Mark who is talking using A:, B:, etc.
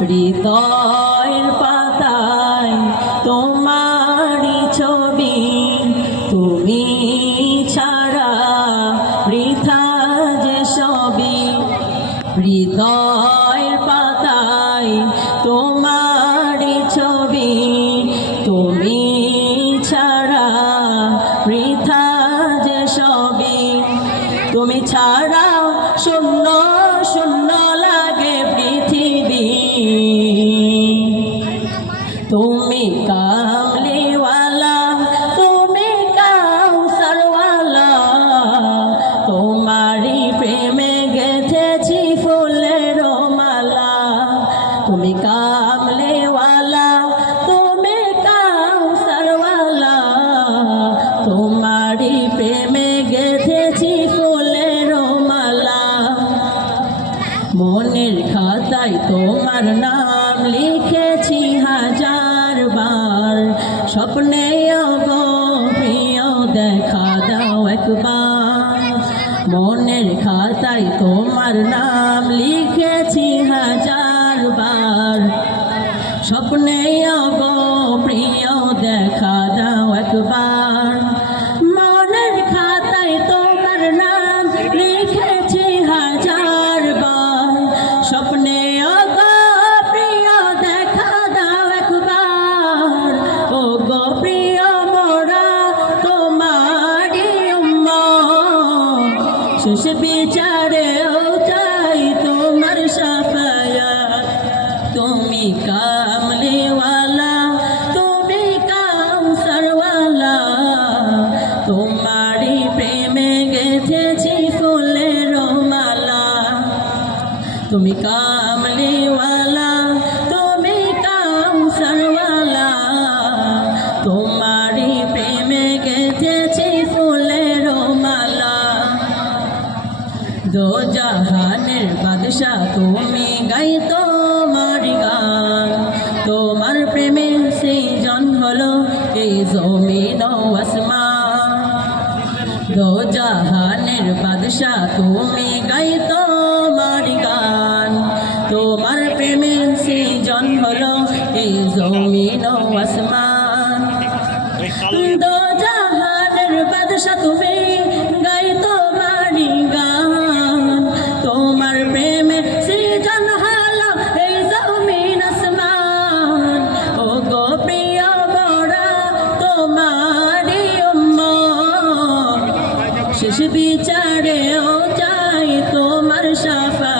A: হৃদয়ের পাতায় ছবি তুমি ছাড়া বৃথা যে সবই। হৃদয়ের তুমি ছাড়া শূন্য শূন্য লাগে পৃথিবী। তুমি কামলিওয়ালা তুমি কাউসারওয়ালা। তোমারই প্রেমে গেথেছি ফুলের মালা। তুমি কামলিওয়ালা মনের খাতায় তোমার নাম লিখেছি হাজার বার। স্বপ্নে দেখা দাও একবার। মনের খাতায় তোমার নাম লিখেছি হাজার বার। স্বপ্নে গো শেষ বিচারেও চাই তোমার সাফায়াত। তুমি কামলিওয়ালা, তুমি কাউসারওয়ালা তোমারই প্রেমে গেথেছি ফুলের মালা। তুমি কামলিওয়ালা বাদশা তুমি গাই তোমার গান। তোমার প্রেমে সেই জন হলো এই জমিন আসমান। দো জাহানের বাদশা তুমি গাই তোমার গান। তোমার প্রেমে সেই জন হলো এই জমিন আসমান। দো জাহানের বাদশা তুমি গাই শেষ বিচারে ও চাই তোমার সাফা